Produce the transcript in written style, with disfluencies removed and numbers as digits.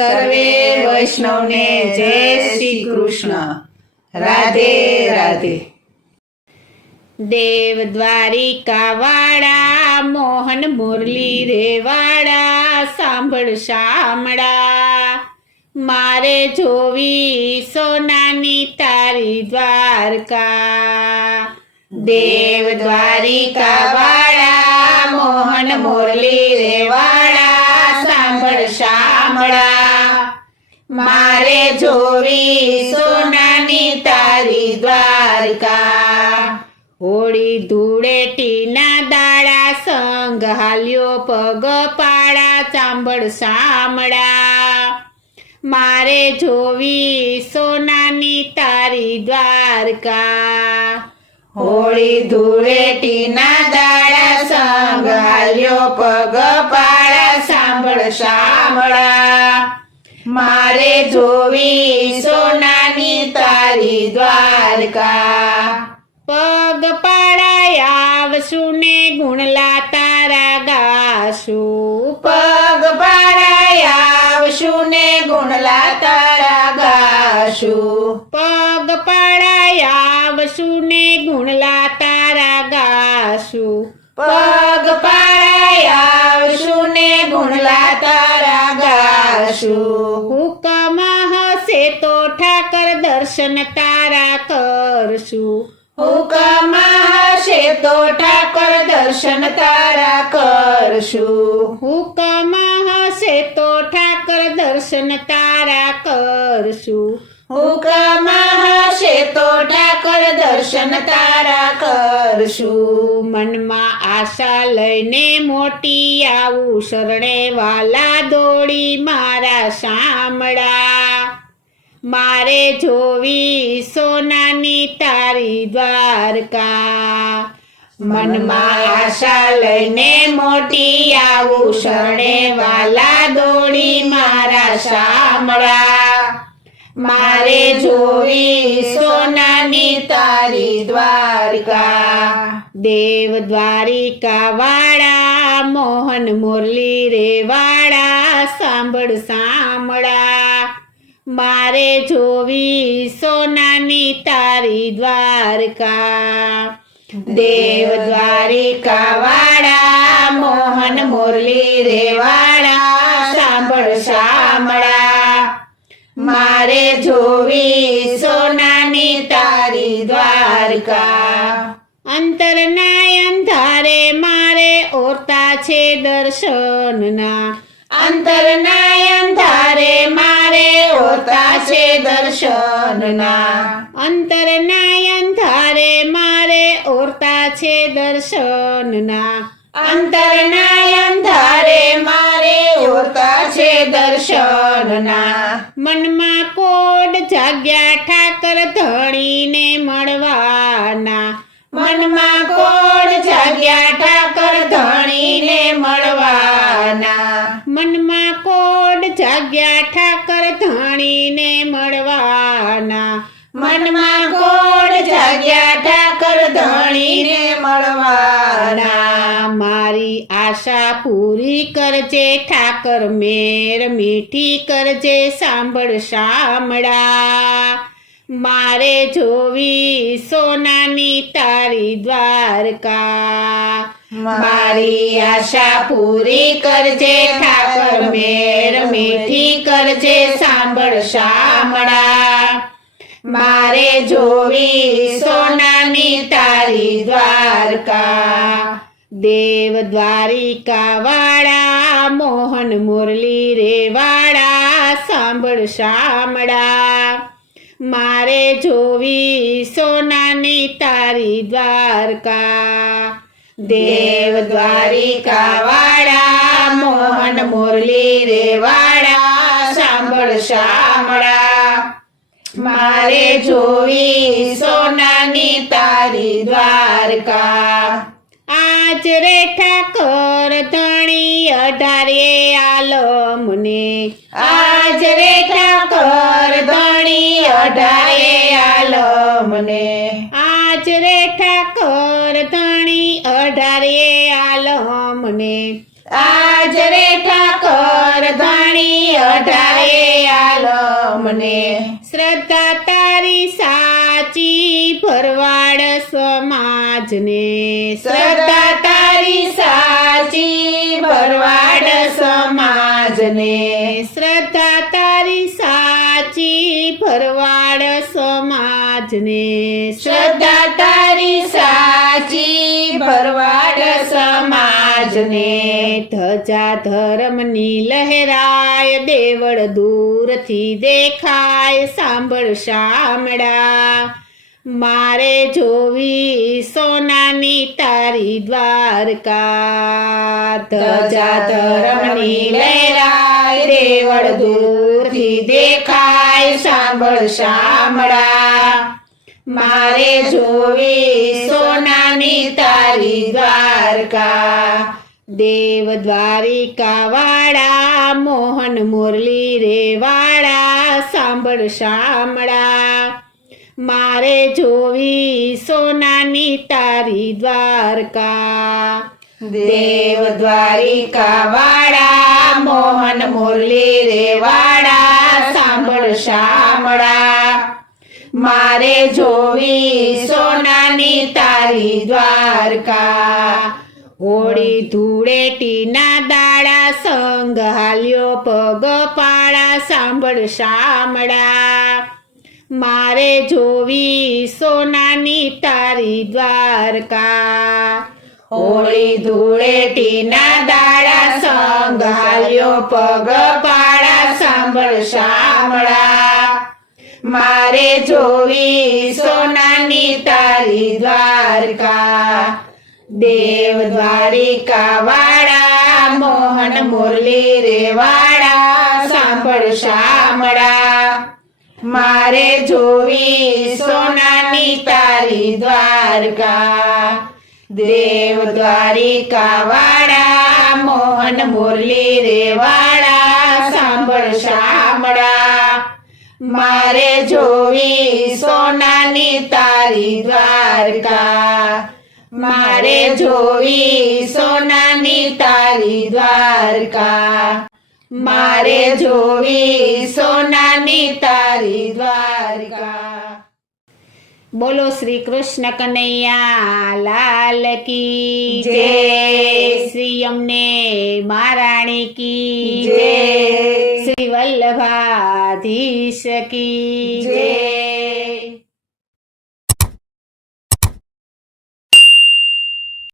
સર્વે વૈષ્ણવને જય શ્રી કૃષ્ણ. રાધે રાધે. દેવ દ્વારિકા વાળા મોહન મુરલી રે વાળા સાંભળ શામળા, મારે જોવી સોનાની તારી દ્વારકા. દેવ દ્વારિકા વાળા મોહન મુરલી રે વાળા સાંભળ શામળા, મારે જોવી સોનાની તારી દ્વારકા. હોળી ધૂળેટીના દાડા સંગ હાલ્યો પગ પાડા સાંભળ શામળા, મારે જોવી સોનાની તારી દ્વારકા. હોળી ધૂળેટીના દાડા સંગ હાલ્યો પગ પાડા સાંભળ શામળા, મારે જોવી સોનાની તારી દ્વારકા. પગ પાડાય આવશું ને ગુણલા તારા ગાશું, પગ પાડાય આવશું ને ગુણલા તારા ગાશું. પગ પાડાય આવશું ને ગુણલા તારા ગાશું. પગ પાડાય આવશું ને ગુણલા તારા ગાશું. હુકમ હશે તો ઠાકર દર્શન તારા કરશું, હુકમ હશે તો ઠાકર દર્શન તારા કરશું. હુકમ હશે તો ઠાકર દર્શન તારા કરશું. હુકમ હશે તો ઠાકર દર્શન તારા કરશું. મનમાં આશા લઈને મોટી આવું શરણે વાલા દોડી મારા શામળા, મારે જોવી સોનાની તારી દ્વારકા. મનમાં આશા લઈને મોટી આવું શરણે વાલા દોડી મારા શામળા, મારે જોવી સોનાની તારી દ્વારકા. દેવ દ્વારિકા વાળા મોહન મુરલી રે વાળા સાંભળ શામળા, મારે જોવી સોનાની તારી દ્વારકા. દેવ દ્વારિકા વાળા મોહન મુરલી રે વાળા સાંભળ શામળા, મારે જોવી સોનાની તારી દ્વારકા. અંતરના અંધારે મારે ઓરતા છે દર્શનના, અંતરના અંધારે મારે હોતા છે દર્શનના. અંતરના અંધારે મારે ઓરતા છે દર્શનના. અંતરના અંધારે મારે હોતા છે દર્શનના. મનમાં કોડ જાગ્યા ઠાકર ધણીને મળવાના, મનમાં કોડ જાગ્યા ઠાકર ધણીને મળવાના. મનમાં કોડ જાગ્યા ઠાકર ધણીને મળવાના. મનમાં કોડ જાગ્યા ઠાકર ધણીને મળવાના. મારી આશા પૂરી કરજે ઠાકર મેર મીઠી કરજે સાંભળ શામળા, મારે જોવી સોનાની તારી દ્વારકા. મારી આશા પૂરી કરજે ઠાકર મેર મીઠી કરજે સાંભળ શામળા, મારે જોવી સોનાની તારી દ્વારકા. દેવ દ્વારિકા વાળા મોહન મુરલી રે વાળા સાંભળ શામળા, મારે જોવી સોનાની તારી દ્વારકા. દેવ દ્વારિકા વાળા મોહન મુરલી રે વાળા સાંભળ શામળા, મારે જોવી સોનાની તારી દ્વારકા. આજ રે ઠાકર ધણી 18 આલમને, આજ રે ઠાકર ધણી 18 આલમને. આજ રે ઠાકર ધણી 18 આલમને. આજ રે ઠાકોર ધણી અઢારે આલમને શ્રદ્ધા તારી સાચી ભરવાડ સમાજને શ્રદ્ધા તારી સાચી ભરવાડ સમાજને શ્રદ્ધા તારી સાચી ભરવાડ સમાજને શ્રદ્ધા તારી સાચી ભરવાડ સમાજને ધજા ધર્મની લહેરાય દેવળ દૂરથી દેખાય સાંભળ શામળા મારે જોવી સોનાની તારી દ્વારકા ધજા ધર્મની લહેરાય દેવળ દૂરથી દેખાય સાંભળ શામળા મારે જોવી સોનાની તારી દ્વારકા દેવ દ્વારિકા વાળા મોહન મુરલી રે વાળા સાંભળ શામળા મારે જોવી સોનાની તારી દ્વારકા દેવ દ્વારિકા વાળા મોહન મુરલી રે વાળા સાંભળ શામળા મારે જોવી સોનાની તારી દ્વારકા હોળી ધૂળેટીના દાડા સંગ હાલ્યો પગ પાળા સાંભળ શામળા મારે જોવી સોનાની તારી દ્વારકા હોળી ધૂળેટીના દાડા સંગ હાલ્યો પગ પાળા સાંભળ શામળા મારે જોવી સોનાની તારી દ્વારકા દેવ દ્વારિકા વાળા મોહન મુરલી રે વાળા સાંભળ શામળા મારે જોવી સોનાની તારી દ્વારકા દેવ દ્વારિકા વાળા મોહન મુરલી રે વાળા સાંભળ શામળા મારે જોવી સોનાની તારી દ્વારકા મારે જોવી સોનાની તારી દ્વારકા મારે જોવી સોનાની તારી દ્વારકા બોલો શ્રી કૃષ્ણ કનૈયા લાલ કી જય. શ્રી અમને મહારાણી કી જય. શ્રી વલ્લભાધીશ કી જય.